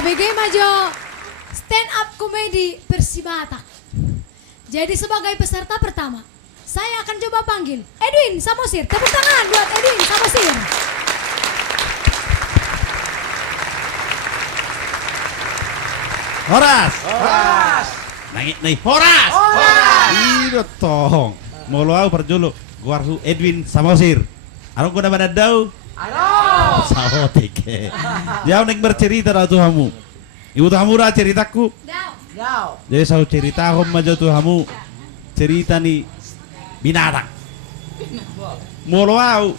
BG Majo stand up komedi versi Batak. Jadi sebagai peserta pertama, saya akan coba panggil Edwin Samosir. Tepuk tangan buat Edwin Samosir. Horas. Horas. Nangit nih. Horas. Horas. Iya tong. Mau lo aku perjulu. Gua harus Edwin Samosir. Arong ko naman daw. Halo. Saotik. Jauh nek bercerita dah tuhamu. Ibu tuhamu dah ceritaku. Yau. Jadi saya cerita aku maju tuhamu. Cerita nih binatang. Mau lo aku.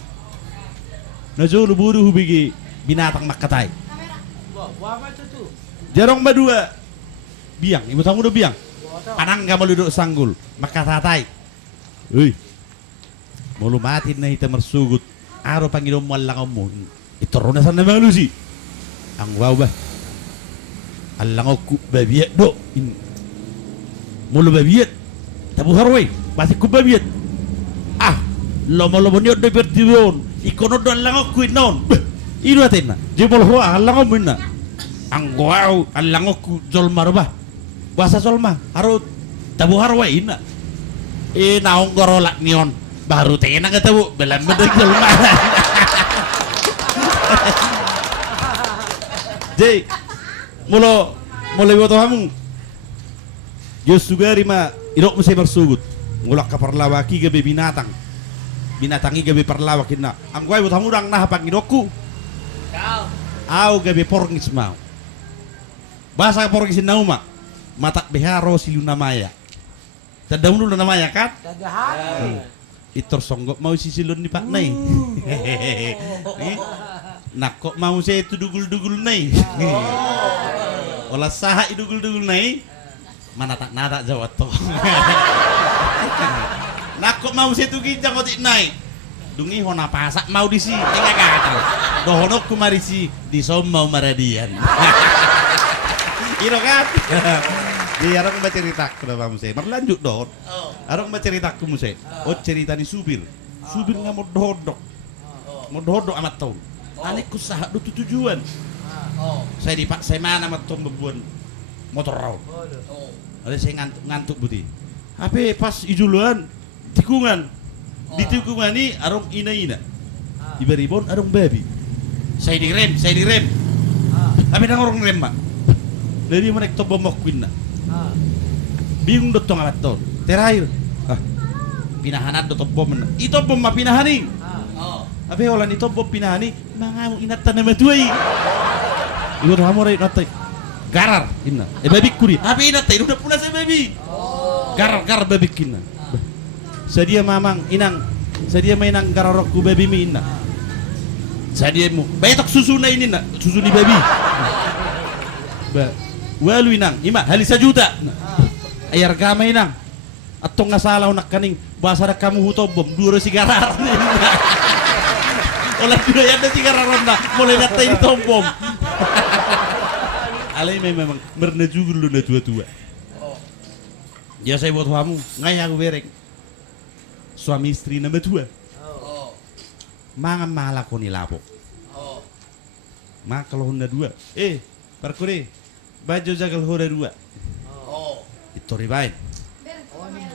Najulu buru hubigi binatang makatai. Wah, apa itu tuh? Jarong badua. Biang, ibu tamu udah biang. Panang kamu duduk sanggul, maka tatai. Hei, mau lu mati na hita mersugut. Aro pangilom mo lang mo. Itoro na sana mga lusi. Ang wow ba? Alang ako babiyat do. Mulu babiyat. Tabu harway, basi ko babiyat. Ah, lomo-lomo niyo do bertiyon. Ikono do alang ako inon. Ino atin na. Jimol ho, alang ako na. Ang wow, alang ako jolmar ba? Bahasa Solma, harus tabu harway na. Naong gorolak niyon. Baru tena ketemu belan bedek Solma. Jay, mulai waktu kamu. Jos juga rima irok mesti bersugut. Ngulak ka parlawaki gabe binatang. Binatangi gabe parlawakin na. Ang guay waktu kamu dang nah pangidokku. Kau. Au gabe porngis mau. Bahasa porngis nauma. Mata beharo siluna maya. Tadam dulu namanya kan? Kagahari. Itor songgok mau si silun di Pak Nai. Nak kok mau saya itu dugul-dugul Nai. Olah saha dugul-dugul Nai. Mana tak nada Jawa toh. Nak kok mau saya itu ginjang otik Nai. Dungi hona pasak mau di si enggak kata. Dohonok kumari si di mau maradian. Iro kan? Di arang baca cerita kepada kamu saya. Berlanjut dong. Arang baca cerita kamu saya. Oh cerita ni supir. Supir nggak mau dodok. Mau dodok amat tau. Anakku sah do tujuan. Saya dipaksa mana amat tau bebuan motor raw. Ada saya ngantuk buti. Apa pas ijuluan tikungan. Di tikungan ni arang ina. Ibaribon arang babi. Saya direm. Tapi nang orang rem mak. Dari mana kita bomok na. Bingung dotong amat to. Terakhir. Pinahanat do bom na. Ito bom mapinahani. Abe olan ito bom pinahani, mangamu inatan na matuay. Ibu kamu ray natay. Garar inna. Babi kuri. Abi inatay udah pula sa babi. Garar babi kinna. Sadia mamang inang. Sadia mainang gararok ku babi mi inna. Sadia mu. Betok susu na ini na. Susu ni babi. Walu inang, ima halisa juta. Ayar gamay nang. Atong ngasalaw nak kaning bahasa na kamu hutobom duro si garar. Olah duro yan na si gararon na mulai natay ni tombom. Alay may memang bernajugul lo na tua-tua. Ya saya buat kamu ngay aku berek. Suami istri na betua. Mangan mahala ko nilapok. Ma kalau Honda 2. Parkure. Baju jagal Honda 2. Itu ribain.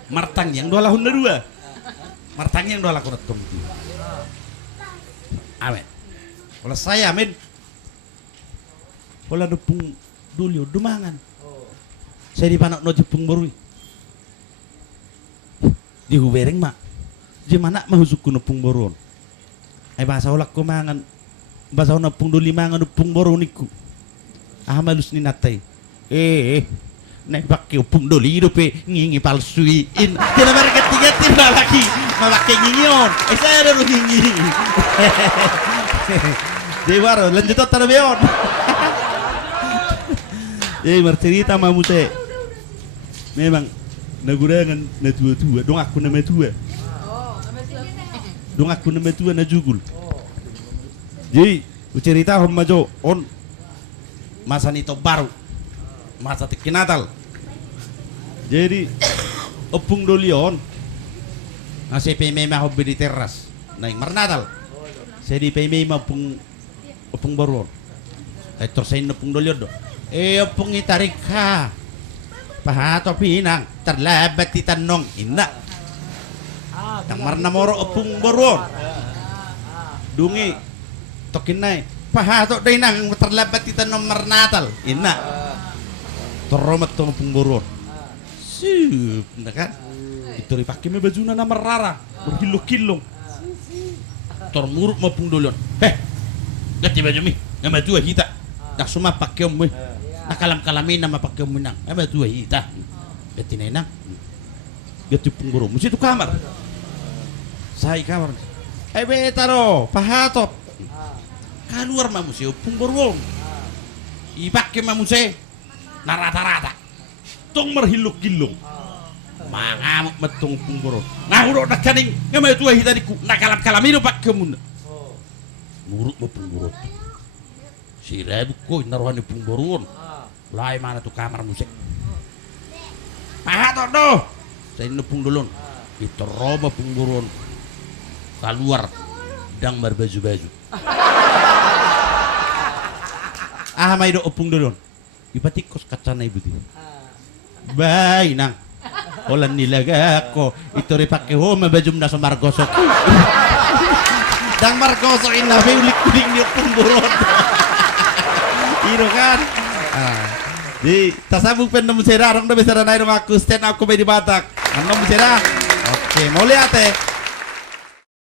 Martang yang dua Honda 2. Martang yang dua lakukan tong. Amin. Kalau saya amin. Kalau dupung dulu dumangan. Saya di panak no jepung baru. Di hubereng mak. Di mana mahusuk ku nupung baru. Bahasa ulak ko mangan. Bahasa nupung duli mangan nupung baru niku. Malus ni natay. Naibak yung pumdoli pe ngingi palsuin. Tidak berketiga tidak lagi. Memakai ngingion. Saya ada ngingi. Dewaro lanjut tanah beon. Bercerita mamu saya. Memang nagurangan na tua-tua. Dong aku nama tua. Dong aku nama tua na jugul. Jadi cerita homajo on masa nito baru masa tiki Natal. Jadi opung dolion nasi peme mah hobi di teras naik marnatal. Saya di peme mah opung baru. Terus saya opung dolion do. Pungitarik ka. Pahato pinang, terlambat ditanong. Ina. Yang marna moro opung boron. Dungi. Tokinay. Pahato day nang terlambat ditanong marnatal. Ina. Toromat tong opung boron. Sup, kan? Itu dipakai me baju na merara, berkilo-kilong. Termuruk maupun dolon. Ganti baju mi, nama tua kita. Nak semua pakai mi. Nak kalam-kalamin nama pakai mi nang. Nama tua kita. Ganti nang. Ganti pengguru. Mesti itu kamar. Saya kamar. Betaro, pahatop. Keluar mamusia pengguru. Ipakai mamusia. Narata-rata. Tong merhiluk-gilung. Mangamuk metung punggoro. Nah urut nak kaning ngamai tua hitadiku nak kalam-kalamin pak kemun. Muruk mo punggoro. Si rebu ko naruhan ni punggoron. Lai mana tu kamar musik. Pahato do. Saya nepung dulun. Itu roba punggoron. Keluar dang berbaju-baju. Mai do opung dulun. Ipatikos kacana ibu tu. Bay nang. Olan nilaga ako. Ito rin pakihoma bajum na sa margosok. Dang margosok inabi ulik-ulik niyo pong burot. Iro kan? Di tasabog pen namun sira. Arang na bisara na ito mga stand up comedy batak. Ano mo sira? Okay, muli ate.